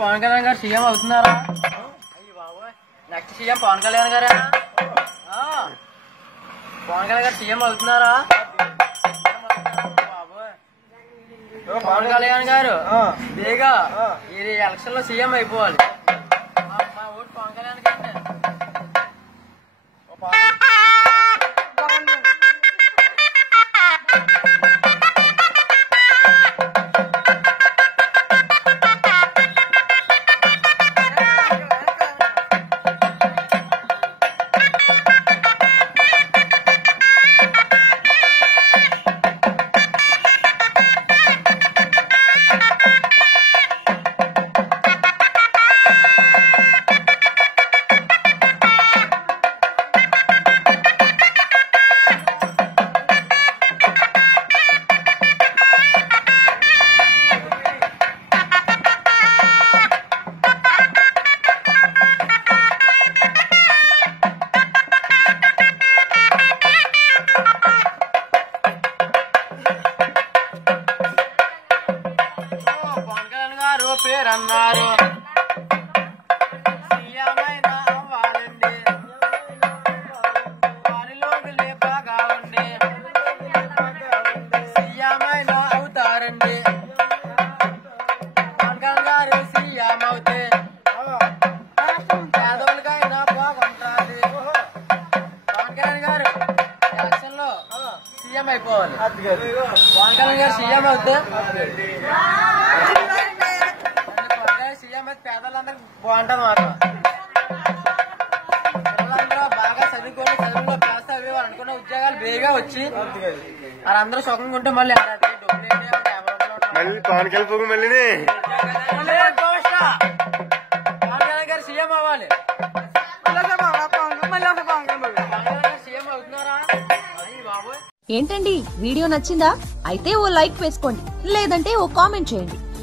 పవన్ కళ్యాణ్ గారు సీఎం అవుతున్నారా? అయ్యి బాబోయ్. నెక్స్ట్ సీఎం పవన్ కళ్యాణ్ గారా. పవన్ కళ్యాణ్ గారు సీఎం అవుతున్నారా? బాబోయ్. పవన్ కళ్యాణ్ గారు బేగా ఇది ఎలక్షన్లో సీఎం అయిపోవాలి. మా vote Pawan Kalyan Thank you. లో సీఎం అయిపోవాలి. పవన్ కళ్యాణ్ గారు సీఎం అవుతే పేదలందరికి బాగుంటుంది పిల్లలందరూ బాగా చదువుకొని చదువులో పాస్ అవి వాళ్ళు అనుకున్న ఉద్యోగాలు బేగా వచ్చి వాళ్ళందరూ సుఖంగా ఉంటే మళ్ళీ. మళ్ళీ పవన్ మళ్ళీ. పవన్ కళ్యాణ్ గారు సీఎం అవ్వాలి. ఏంటండి? వీడియో నచ్చిందా? అయితే ఓ లైక్ వేసుకోండి. లేదంటే ఓ కామెంట్ చేయండి.